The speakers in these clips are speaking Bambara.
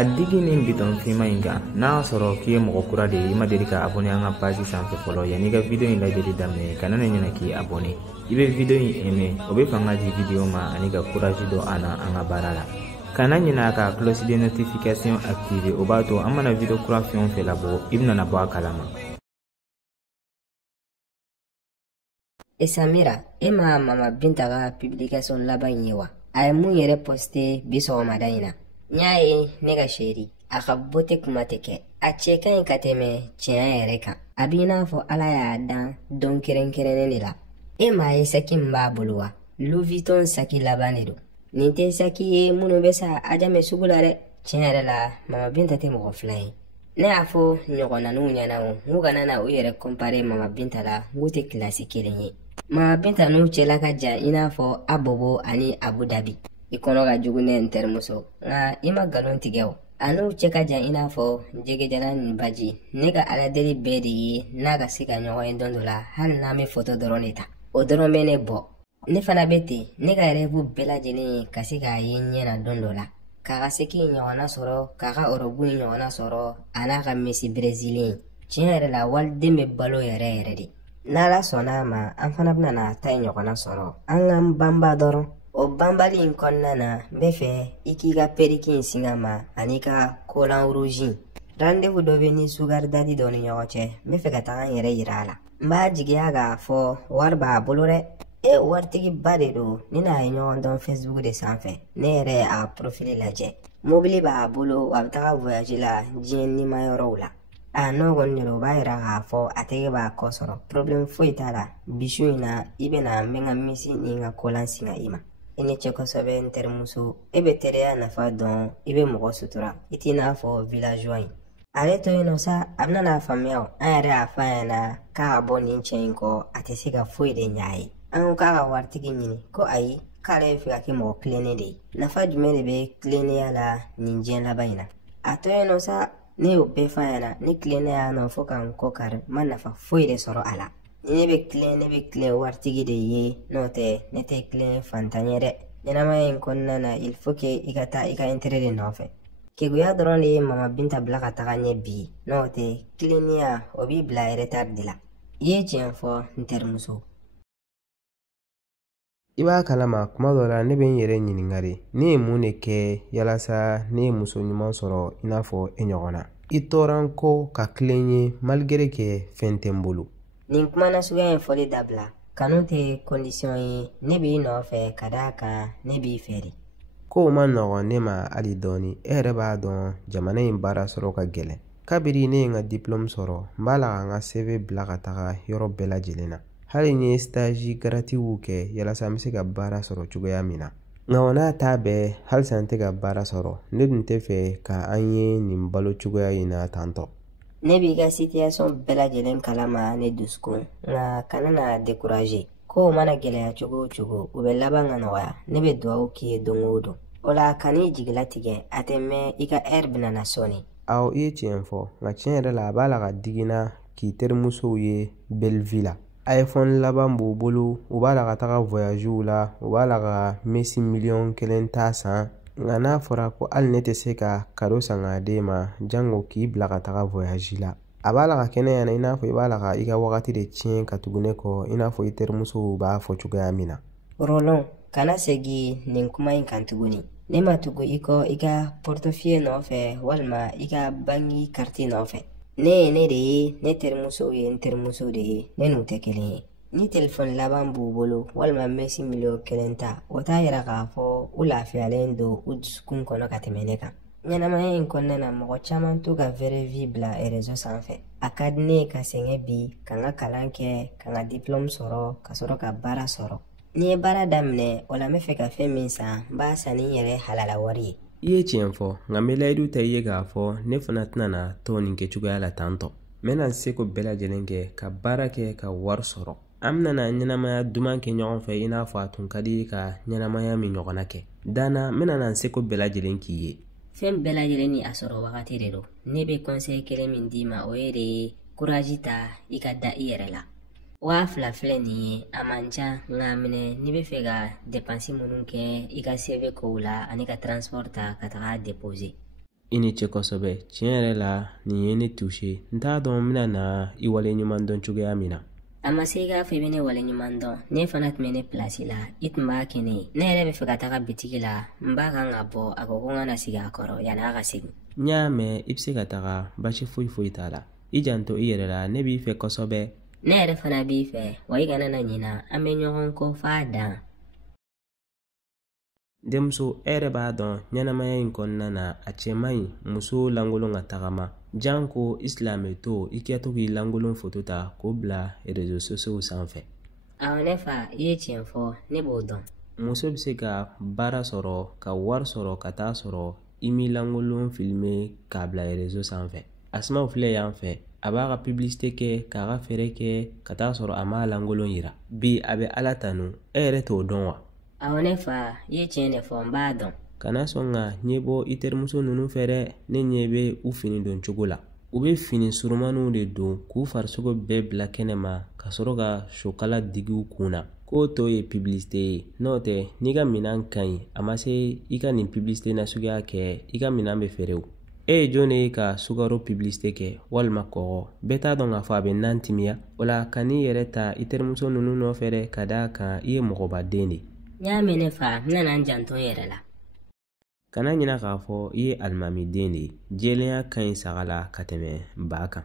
a digi ni biton fima inga na soro ki mo kura de ima deli ka abonné an ka page sanfɛ fɔlɔ yani ka video in lajɛli daminɛ kana na ɲina k'i abonné i bɛ video in aimé o bɛ fanga di video ma ani ka courage do ana an ka baara la kana ɲina ka cloche de notification activer o b'a to an mana video kura fɛn o fɛn labɔ i bɛna bɔ a kalama. Samira, ema mama Binta ka publication laban ye wa a ye mun yɛrɛ poste bi sɔgɔmada in na n y'a ye ne ka chéri a ka beauté kuma tɛ kɛ a cɛ ka ɲi ka tɛmɛ tiɲɛ yɛrɛ kan a b'i n'a fɔ ala y'a dan dɔn kɛrɛnkɛrɛnnen de la e m'a ye saki min b'a bolo wa Louis Vuitton saki laban de don nin tɛ saki ye minnu bɛ sa a jamɛ sugu la dɛ tiɲɛ yɛrɛ la mama Binta tɛ mɔgɔ fila ye ne y'a fɔ ɲɔgɔnnaninw ɲɛna o n kana na u yɛrɛ comparer mama Binta la n tɛ kilasi kelen ye mama Binta n'u cɛla ka jan i n'a fɔ a Bobo ani Abu Dhabi i kɔnɔ ka jugu ne ntɛrimuso nka i ma nkalon tigɛ o a n'u cɛ ka jan i n'a fɔ jɛgɛjalan ni baji ne ka ala deli bɛɛ de ye n'a ka se ka ɲɔgɔn ye don dɔ la hali n'an bɛ foto dɔrɔn de ta o dɔrɔn bɛ ne bɔ ne fana bɛ ten ne ka rêve bɛɛ lajɛlen ye ka se k'a ye n ɲɛna don dɔ la k'a ka seki ɲɔgɔnna sɔrɔ k'a ka ɔrɔbu ɲɔgɔnna sɔrɔ a n'a ka Messi brésilien tiɲɛ yɛrɛ la waliden bɛ balo yɛrɛ yɛrɛ de n'ala sɔnna a ma an fana bɛna na ta ɲɔgɔnna sɔrɔ an ka banba dɔrɔn o banbali in kɔnɔna na n bɛ fɛ i k'i ka periki in singa ma ani ka kolan rouge rendez-vous dɔ bɛ ni sugar daddy dɔ ni ɲɔgɔn cɛ n bɛ fɛ ka taga n yɛrɛ yira a la n b'a jigiya k'a fɔ wari b'a bolo dɛ waritigi ba de don ni n'a ye ɲɔgɔn dɔn Facebook de sanfɛ ne yɛrɛ a profil lajɛ mobili b'a bolo a bɛ taga voyage la diɲɛ nima yɔrɔw la n'o kɔni de don o b'a yira k'a fɔ a tɛgɛ b'a kɔ sɔrɔ problème foyi t'a la bisu in na i bɛna n bɛ n ka misi ni n ka kolan singa i ma i ni cɛ kosɛbɛ n terimuso e bɛ teriya nafa dɔn i bɛ mɔgɔ sutura i t'i n'a fɔ villageois in ale to yen nɔ sa a bɛna n'a faamuya an yɛrɛ y'a fɔ a ɲɛna k'a ka bɔ nin cɛ in kɔ a tɛ se ka foyi de ɲ'a ye an ko k'a ka waritigi ɲini ko ayi k'ale bɛ fɛ ka kɛ mɔgɔ tilennen de ye nafa jumɛn de bɛ tilennenya la nin diɲɛ laban in na a to yen nɔ sa ne y'o bɛɛ fɔ a ɲɛna ne tilennenya nɔ fo ka n kɔ kari n ma nafa foyi de sɔrɔ a la ni ne bɛ tilen waritigi de ye n'o tɛ ne tɛ tilen fantan ye dɛ ɲɛnamaya in kɔnɔna na il faut que i ka taa i ka intérêt de nɔfɛ keguya dɔrɔn de ye mama Binta bila ka taga ɲɛ bi n'o tɛ tilennenya o b'i bila retard de la i ye tiɲɛ fɔ n terimuso I b'a kalama kuma dɔ la ne bɛ n yɛrɛ ɲininka de ne ye mun de kɛ yalasa ne ye muso ɲuman sɔrɔ i n'a fɔ e ɲɔgɔn na i tɔɔra n kɔ ka tilen ye malgré que fɛn tɛ n bolo nin kuma nasuguya in fɔli dabila kanu tɛ condition ye ne b'i nɔfɛ ka d'a kan ne b'i fɛ de kow ma nɔgɔn ne ma hali dɔɔni e yɛrɛ b'a dɔn jamana in baara sɔrɔ ka gɛlɛn kabiri ne ye n ka diplôme sɔrɔ n b'a la ka n ka CV bila ka taga yɔrɔ bɛɛ lajɛlen na hali n ye stage gratuitw kɛ yalasa n bɛ se ka baara sɔrɔ cogoya min na nka n'a t'a bɛɛ halisa n tɛ ka baara sɔrɔ ne dun tɛ fɛ ka an ye nin balo cogoya in na tantɔ ne b'i ka situation bɛɛ lajɛlen kalama ne dusukun nka kana na décourager kow mana gɛlɛya cogo o cogo u bɛ laban ka nɔgɔya ne bɛ dugawu k'i ye don o don o la kan'i jigilatigɛ a tɛ mɛn i ka heure bɛna na sɔnni awɔ i ye tiɲɛ fɔ nka tiɲɛ yɛrɛ la a b'a la ka digi n na k'i terimusow ye Belleville la iPhone laban b'u bolo u b'a la ka taga voyagew la u b'a la ka Messi miliyɔn 1 ta san nka n'a fɔra ko hali ne tɛ se ka cadeau san k'a d'e ma jango k'i bila ka taga voyage la a b'a la ka kɛnɛ ɲɛna i n'a fɔ i b'a la ka i ka wagati de tiɲɛ ka tugu ne kɔ i n'a fɔ i terimusow b'a fɔ cogoya min na Rolon kana segin nin kuma in kan tuguni ne ma tugu i kɔ i ka portefeuille nɔfɛ walima i ka banki carte nɔfɛ ne ye ne de ye ne terimusow ye n terimuso de ye ne n'u tɛ kelen ye ni telefɔni laban b'u bolo walima Messi miliyɔn 1 ta o t'a yira k'a fɔ u lafiyalen don u dusukun kɔnɔ ka tɛmɛ ne kan ɲɛnamaya in kɔnɔna na mɔgɔ caman to ka vraie vie bila réseau sanfɛ a ka di ne ye ka sɛgɛn bi ka n ka kalan kɛ ka n ka diplôme sɔrɔ ka sɔrɔ ka baara sɔrɔ ni ye baara daminɛ o la n bɛ fɛ ka fɛn min san n b'a san ni n yɛrɛ halala wari ye i ye tiɲɛ fɔ nka n bɛ layidu ta i ye k'a fɔ ne fana tɛna na tɔ nin kɛ cogoya la tantɔ n bɛna n seko bɛɛ lajɛlen kɛ ka baara kɛ ka wari sɔrɔ an bɛna ɲɛnamaya duman kɛ ɲɔgɔn fɛ i n'a fɔ a tun ka di ka ɲɛnamaya min ɲɔgɔnna kɛ dana n bɛna n seko bɛɛ lajɛlen k'i ye fɛn bɛɛ lajɛlen ni a sɔrɔ wagati de don ne bɛ conseil kelen min d'i ma o ye de ye courage ta i ka da i yɛrɛ la 2000 filɛ nin ye a man ca nka minɛ n'i bɛ fɛ ka dépense minnu kɛ i ka CV kow la ani ka transport ta ka taga déposer I ni ce kosɛbɛ, tiɲɛ yɛrɛ la nin ye ne touché. N t'a dɔn n bɛna na I wale ɲuman dɔn cogoya min na. A ma se k'a fɔ I bɛ ne wale ɲuman dɔn, ne fana tun bɛ ne place la, I tun b'a kɛ ne ye. Ne yɛrɛ bɛ fɛ ka taga bitigi la, n b'a kan ka bɔ, a ko n ka na sigi a kɔrɔ yanni a ka segin. N y'a mɛn I bɛ se ka taga, basi foyi t'a la. I janto I yɛrɛ la, ne b'i fɛ kosɛbɛ. Ne yɛrɛ fana b'i fɛ, wa I kana na ɲina, an bɛ ɲɔgɔn kɔ f'a dan. Denmuso, e yɛrɛ b'a dɔn ɲɛnamaya in kɔnɔna na a cɛ man ɲi muso lankolon ka tagama. Jan ko I silamɛ to I kɛ to k'i lankolon foto ta k'o bila réseaux sociaux sanfɛ. Awɔ ne fa, I ye tiɲɛ fɔ, ne b'o dɔn. Muso bɛ se ka baara sɔrɔ, ka wari sɔrɔ, ka taa sɔrɔ I m'i lankolon filmer k'a bila réseau sanfɛ. Asmaw filɛ yan fɛ, a b'a ka publicité kɛ, k'a ka fɛɛrɛ kɛ, ka taa sɔrɔ a m'a lankolon yira. Bi a bɛ Ala tanu, e yɛrɛ t'o dɔn wa? Awɔ ne fa, I ye tiɲɛ de fɔ, n b'a dɔn. Kana sɔn ka ɲɛ bɔ I terimuso ninnu fɛ dɛ, ne ɲɛ bɛ u fini don cogo la. U bɛ fini surumaniw de don k'u farisogo bɛɛ bila kɛnɛma ka sɔrɔ ka sokala digi u kun na. K'o to ye publicité ye, n'o tɛ n'i ka minɛn ka ɲi, a ma se I ka nin publicité nasuguya kɛ, I ka minɛn bɛ feere o. E ye jɔn ye ka sukaro publicité kɛ walima kɔgɔ? Bɛɛ t'a dɔn k'a fɔ a bɛ nan timiya. O la kan'i yɛrɛ ta I terimuso ninnu nɔfɛ dɛ, ka d'a kan I ye mɔgɔbaden de. N y'a mɛn ne fa, n nana n janto n yɛrɛ la. Kana ɲina k'a fɔ I ye alimamiden de ye. Jɛlenya ka ɲi saga la ka tɛmɛ ba kan.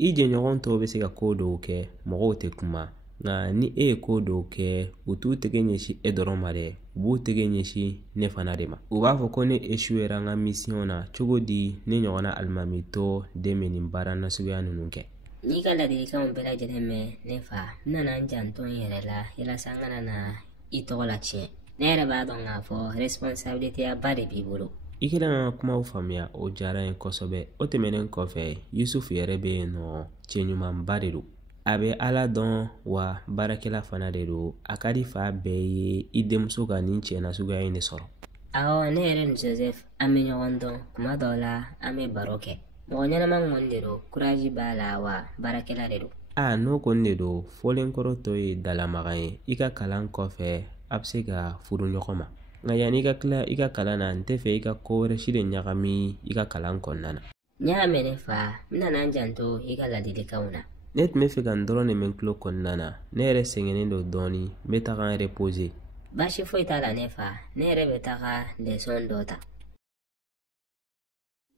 I jɛɲɔgɔn tɔw bɛ se ka ko dɔw kɛ, mɔgɔw tɛ kuma. Nka ni e ye ko dɔw kɛ, u t'u tɛgɛ ɲɛsin e dɔrɔn ma dɛ, u b'u tɛgɛ ɲɛsin ne fana de ma. U b'a fɔ ko ne échouera n ka mission na cogo di ne ɲɔgɔnna alimamitɔ den bɛ nin baara nasuguya ninnu kɛ. N'i ka ladilikanw bɛɛ lajɛlen mɛn ne fa, n nana n janto n yɛrɛ la yalasa n kana na I tɔgɔ la tiɲɛ. Ne yɛrɛ b'a dɔn k'a fɔ responsabilité ba de b'i bolo. I kɛra ka kumaw faamuya, o diyara n ye kosɛbɛ. O tɛmɛnen kɔfɛ, Yusufu yɛrɛ bɛ yen nɔ, cɛ ɲumanba de don. A bɛ Ala dɔn wa baarakɛla fana de don. A ka di fa bɛɛ ye I denmuso ka nin cɛ nasuguya in de sɔrɔ. Awɔ ne yɛrɛ ni Joseph an bɛ ɲɔgɔn dɔn, kuma dɔw la an bɛ baro kɛ. Mɔgɔ ɲɛnama kɔni de don, courage b'a la wa baarakɛla de don. N'o kɔni de don, fɔlenkɔrɔ tɔ ye dalamagan ye. I ka kalan kɔfɛ a bɛ se ka furu ɲɔgɔn ma. Nka yanni I ka tila I ka kalan na, n tɛ fɛ I ka ko wɛrɛ si de ɲagami I ka kalan kɔnɔna na. N y'a mɛn ne fa, n nana n janto I ka ladilikanw na. Ne tun bɛ fɛ ka n dɔrɔn de mɛn tulo kɔnɔna na. Ne yɛrɛ sɛgɛnnen don dɔɔni, n bɛ taga n reposer. Baasi foyi t'a la ne fa, ne yɛrɛ bɛ taga leçon dɔ ta.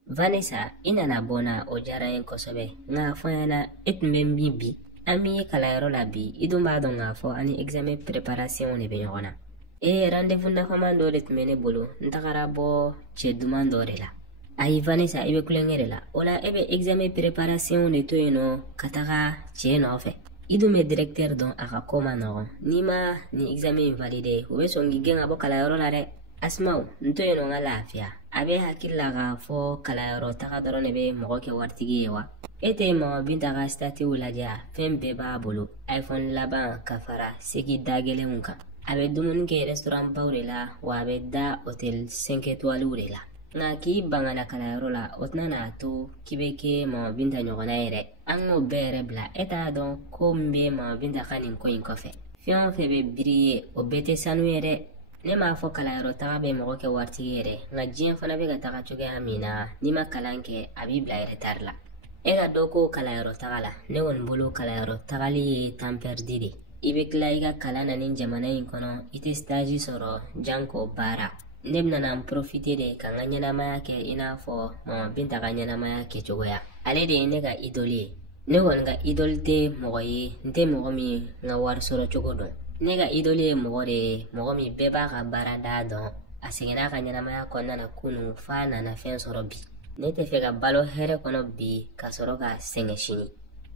Vanessa, I nana bɔ n na, o diyara n ye kosɛbɛ. Nka fɔ n ɲɛna, e tun bɛ min bi? An b'i ye kalanyɔrɔ la bi, I dun b'a dɔn k'a fɔ an ni examen préparation de bɛ ɲɔgɔn na. Rendez-vous nafaman dɔ de tun bɛ ne bolo, n tagara bɔ cɛ duman dɔ de la. Ayi Vanessa, I bɛ kulonkɛ de la. O la e bɛ examen préparation de to yen nɔ ka taga cɛ nɔfɛ. I dun bɛ directeur dɔn a ka ko ma nɔgɔn. N'i ma nin examen validé, o bɛ sɔn k'i gɛn ka bɔ kalanyɔrɔ la dɛ. Asmaw, n to yen nɔ n ka lafiya. A bɛ hakili la k'a fɔ kalanyɔrɔ taga dɔrɔn de bɛ mɔgɔ kɛ waritigi ye wa? E tɛ Mama Binta ka statut lajɛ, fɛn bɛɛ b'a bolo. iPhone laban ka fara segi da gɛlɛnw kan. A bɛ dumuni kɛ restaurant baw de la, wa a bɛ da hôtel 5 étoiles de la. Nka k'i ban ka na kalanyɔrɔ la, o tɛna n'a to k'i bɛ kɛ Mama Binta ɲɔgɔnna ye dɛ. An k'o bɛɛ yɛrɛ bila, e t'a dɔn ko min bɛ Mama Binta ka nin ko in kɔfɛ. Fɛn o fɛn bɛ biri ye, o bɛɛ tɛ sanu ye dɛ. Ne m'a fɔ kalanyɔrɔ taga bɛ mɔgɔ kɛ waritigi ye dɛ, nka diɲɛ fana bɛ ka taga cogoya min na, n'i ma kalan kɛ, a b'i bila retard la. E ka dɔ ko kalanyɔrɔ taga la, ne kɔni bolo kalanyɔrɔ tagali ye temps perdu de. I bɛ tila I ka kalan na nin jamana in kɔnɔ, I tɛ stage sɔrɔ, janko baara. Ne bɛna na n profiter de ka n ka ɲɛnamaya kɛ I n'a fɔ Mama Binta ka ɲɛnamaya kɛcogoya. Ale de ye ne ka idole ye. Ne kɔni ka idole tɛ mɔgɔ ye, n tɛ mɔgɔ min n ka wari sɔrɔ cogo dɔn. Ne ka idole ye mɔgɔ de ye, mɔgɔ min bɛɛ b'a ka baara da dɔn. A sɛgɛnna a ka ɲɛnamaya kɔnɔna na kunun f'a nana fɛn sɔrɔ bi. Ne tɛ fɛ ka balo hɛrɛ kɔnɔ bi ka sɔrɔ ka sɛgɛn sini.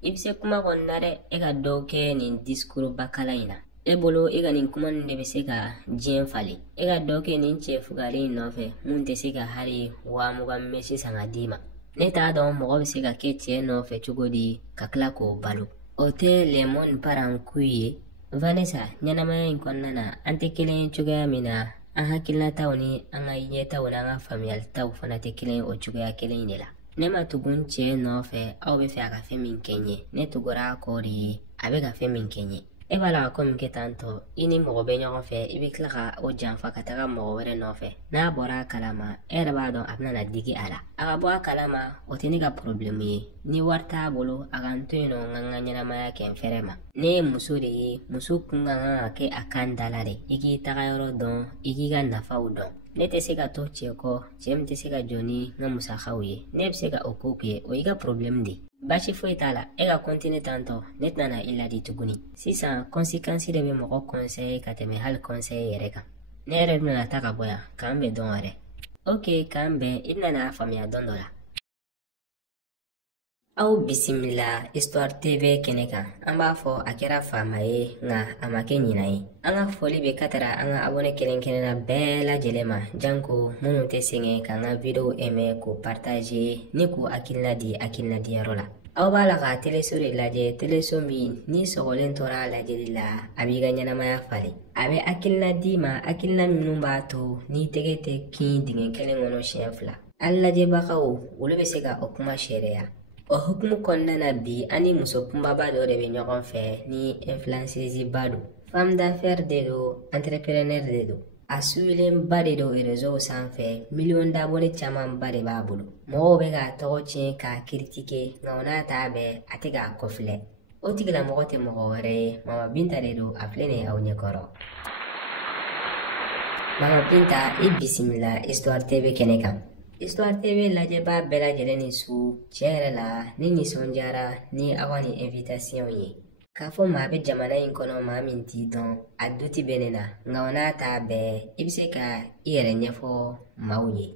I bɛ se kuma kɔni na dɛ, e ka dɔ kɛ nin discours bakala in na. E bolo e ka nin kuma ninnu de bɛ se ka diɲɛ falen. E ka dɔ kɛ nin cɛ fugalen in nɔfɛ mun tɛ se ka hali 20,000 mèche san ka d'i ma. Ne t'a dɔn mɔgɔ bɛ se ka kɛ cɛ nɔfɛ cogo di ka tila k'o balo. O tɛ le monde part en couille ye. Vanessa, ɲɛnamaya in kɔnɔna na an tɛ kelen ye cogoya min na, an hakilinataw ni an ka ɲɛtaw n'an ka faamuyalitaw fana tɛ kelen ye o cogoya kelen de la. Ne ma tugun cɛ nɔfɛ aw bɛ fɛ a ka fɛn min kɛ n ye, ne tugura a kɔ de ye a bɛ ka fɛn min kɛ n ye. e b'a la ko min kɛ tan tɔ i ni mɔgɔ bɛ ɲɔgɔn fɛ i bɛ tila ka o janfa ka taga mɔgɔ wɛrɛ nɔfɛ n'a bɔra a kalama e yɛrɛ b'a dɔn a bɛna na digi a la a ka bɔ a kalama o tɛ ne ka problème ye ni wari t'a bolo a ka n to yen nɔ n ka n ka ɲɛnamaya kɛ n fɛrɛ ma ne ye muso de ye muso kun ka kan ka kɛ a kan da la de i k'i taga yɔrɔ dɔn i k'i ka nafaw dɔn ne tɛ se ka to cɛ kɔ cɛ min tɛ se ka jɔ ni n ka musakaw ye ne bɛ se ka o ko kɛ o y'i ka problème de baasi foyi t'a la e ka continuer tantɔ ne tɛna i ladi tuguni sisan conséquence de bɛ mɔgɔ conseiller ka tɛmɛ hali conseiller yɛrɛ kan ne yɛrɛ bɛna ta ka bɔ yan k'an bɛn dɔn wɛrɛ ok k'an bɛn i bɛna faamuya dɔn dɔ la aw bisimila Histoire TV kɛnɛ kan an b'a fɔ a kɛra faama ye nka a ma kɛ ɲina ye an ka foli bɛ ka tara an ka abonné kelen-kelenna bɛɛ lajɛlen ma janko minnu tɛ sɛgɛn k'an ka video aimer k'o partager ni k'o hakilina di hakilinadiyɔrɔ la aw b'a la ka teleso de lajɛ teleso min ni sɔgɔlen tora lajɛli la a b'i ka ɲɛnamaya falen a bɛ hakilina d'i ma hakilina minnu b'a to n'i tɛgɛ tɛ kin dingɛ kelen kɔnɔ siɲɛ fila an lajɛbagaw olu bɛ se ka o kuma sariya o hukumu kɔnɔna na bi an ni muso kunbaba dɔ de bɛ ɲɔgɔn fɛ ni influenceuse ba don femme d'affaires de don entrepreneur de don a suwilenba de don réseau sanfɛ miliyɔn d'abonnés camanba de b'a bolo mɔgɔw bɛ k'a tɔgɔ tiɲɛ k'a critiquer nka o n'a ta bɛɛ a tɛ k'a kɔfilɛ o tigilamɔgɔ tɛ mɔgɔ wɛrɛ ye Mama Binta de don a filɛ nin ye aw ɲɛkɔrɔ Mama Binta i bisimila Histoire TV kɛnɛ kan Histoire TV lajɛbaa bɛɛ lajɛlen ni su tiɲɛ yɛrɛ la ni nisɔndiyara ni aw ka ni invitation ye k'a fɔ maa bɛ jamana in kɔnɔ maa min t'i dɔn a duti bɛ ne na nka o n'a ta bɛɛ i bɛ se ka i yɛrɛ ɲɛfɔ maaw ye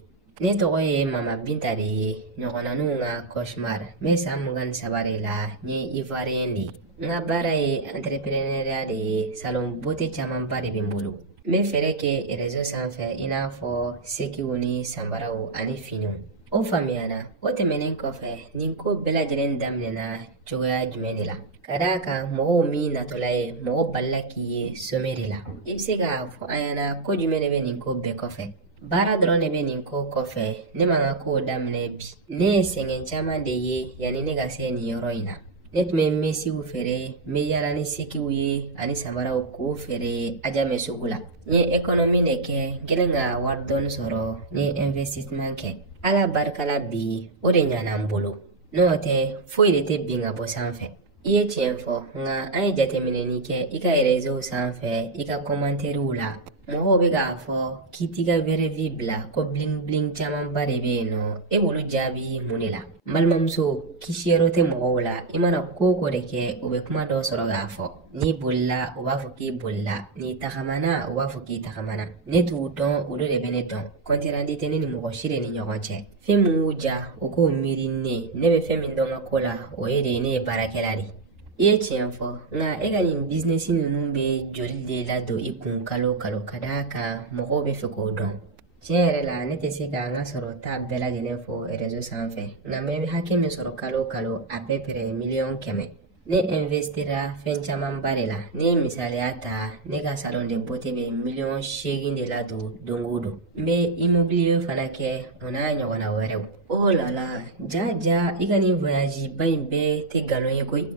ne tɔgɔ ye Mama Binta de ye ɲɔgɔnnaninw ka cauchemar n bɛ san 23 de la n ye ivoirien de ye n ka baara ye entrepreneuriat de ye salon beauté camanba de bɛ n bolo n bɛ fɛɛrɛ kɛ réseau sanfɛ i n'a fɔ sekiw ni sanbaraw ani finiw o faamuyana o tɛmɛnen kɔfɛ nin ko bɛɛ lajɛlen daminɛna cogoya jumɛn de la ka d'a kan mɔgɔw min natɔla ye mɔgɔ balila k'i ye sommet de la i bɛ se k'a fɔ an ɲɛna ko jumɛn de bɛ nin ko bɛɛ kɔfɛ baara dɔrɔn de bɛ nin ko kɔfɛ ne man ka kow daminɛ bi ne ye sɛgɛn caman de ye yanni ne ka se nin yɔrɔ in na ne tun bɛ mesiw feere n bɛ yala ni sekiw ye ani samaraw k'o feere ajamɛ sugu la n ye économie de kɛ n kɛlen ka wari dɔɔni sɔrɔ n ye investissement kɛ ala barika la bi o de ɲana n bolo n'o tɛ foyi de tɛ bin ka bɔ sanfɛ i ye tiɲɛ fɔ nka an ye jateminɛni kɛ i ka réseau sanfɛ i ka commentaires la mɔgɔw bɛ k'a fɔ k'i t'i ka vraie vie bila ko bling bling camanba de bɛ yen nɔ e b'olu jaabi mun de la n balimamuso kisiyɔrɔ tɛ mɔgɔw la i mana ko o ko de kɛ u bɛ kuma dɔ sɔrɔ k'a fɔ n'i bolila u b'a fɔ k'i bolila n'i tagamana u b'a fɔ k'i tagamana ne t'u dɔn olu de bɛ ne dɔn kɔntirandi tɛ ne ni mɔgɔ si de ni ɲɔgɔn cɛ fɛn min y'u ja o k'o miiri ne bɛ fɛn min dɔn ka ko la o ye de ye ne ye baarakɛla de i ye tiɲɛ fɔ nka e ka nin business ninnu bɛ joli de ladon i kun kalo kalo ka d'a kan mɔgɔw bɛ fɛ k'o dɔn tiɲɛ yɛrɛ la ne tɛ se ka n ka sɔrɔ ta bɛɛ lajɛlen fɔ réseau sanfɛ nka n bɛ hakɛ min sɔrɔ kalo kalo à peu près miliyɔn 100 ne investira fɛn camanba de la ne ye misaliya ta ne ka salon de beauté bɛ miliyɔn 8 de ladon don o don n bɛ immobilier fana kɛ o n'a ɲɔgɔnna wɛrɛw oh la la ja i ka nin voyage ba in bɛɛ tɛ nkalon ye koyi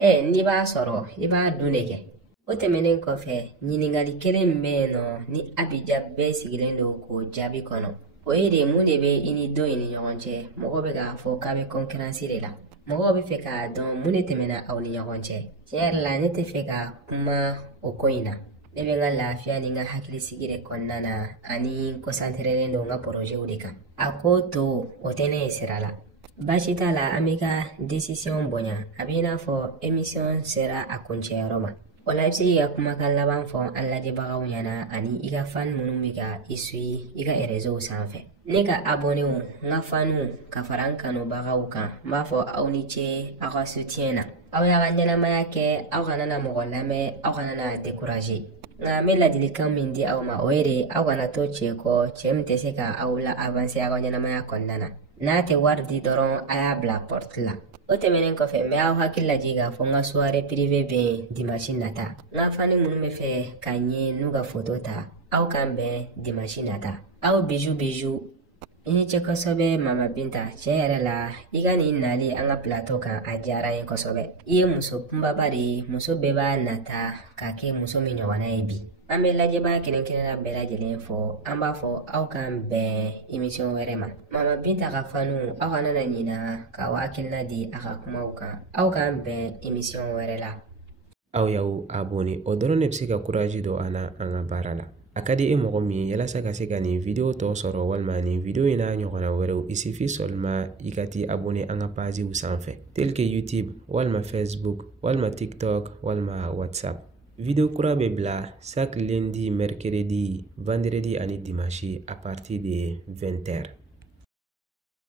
n'i b'a sɔrɔ i b'a dun de kɛ o tɛmɛnen kɔfɛ ɲininkali kelen min bɛ yen nɔ ni abija bɛɛ sigilen don k'o jaabi kɔnɔ o ye de mun de bɛ i ni dɔ in ni ɲɔgɔn cɛ mɔgɔ bɛ k'a fɔ k'a bɛ concurrence de la mɔgɔw bɛ fɛ k'a dɔn mun de tɛmɛna aw ni ɲɔgɔn cɛ tiɲɛ yɛrɛ la ne tɛ fɛ ka kuma o ko in na ne bɛ n ka lafiya ni n ka hakilisigi de kɔnɔna na ani n concentrelen don n ka projets de kan a ko to o tɛ ne ye sira la baasi t'a la an bɛ ka décision bonya a bɛ i n'a fɔ émission sera a kuncɛyɔrɔ ma o la i bɛ se k'i ka kumakan laban fɔ an lajɛbagaw ɲɛna ani i ka fan minnu bɛ ka i suit i ka réseau sanfɛ ne ka abonnéw n ka faniw ka fara n kanubagaw kan n b'a fɔ aw ni ce aw ka soutien na aw y'a ka ɲɛnamaya kɛ aw kana na mɔgɔ lamɛn aw kana na décourager nka n bɛ ladilikan min di aw ma o ye de aw kana to cɛ kɔ cɛ min tɛ se ka aw la avancer aw ka ɲɛnamaya kɔnɔna na n'a tɛ wari di dɔrɔn a y'a bila porte la o tɛmɛnen kɔfɛ n bɛ aw hakili lajɛ k'a fɔ n ka soirée privée bɛ yen dimanche nata n ka fani minnu bɛ fɛ ka ɲɛ n'u ka photo ta aw k'an bɛn dimanche nata aw bijou I ni ce kosɛbɛ Mama Binta. Tiɲɛ yɛrɛ la i ka nin nali an ka plateau kan a diyara n ye kosɛbɛ. I ye muso kunbaba de ye. Muso bɛɛ b'a nata k'a kɛ muso min ɲɔgɔnna ye bi. An bɛ lajɛbaga kelen-kelenna bɛɛ lajɛlen fɔ. An b'a fɔ aw k'an bɛn émission wɛrɛ ma. Mama Binta ka fanu aw kana na ɲina k'aw hakilina di a ka kumaw kan. Aw k'an bɛn émission wɛrɛ la. Aw y'aw abonné o dɔrɔn de bɛ se ka courage don an na an ka baara la. A ka di e mɔgɔ min ye yalasa ka se ka nin video tɔ sɔrɔ walima nin video in n'a ɲɔgɔnna wɛrɛw il suffit seulement i ka t'i abonné an ka pagew sanfɛ tel que YouTube walima Facebook walima TikTok walima WhatsApp. Video kura bɛ bila chaque lundi, mercredi, vendredi ani dimanche à partir de 20h.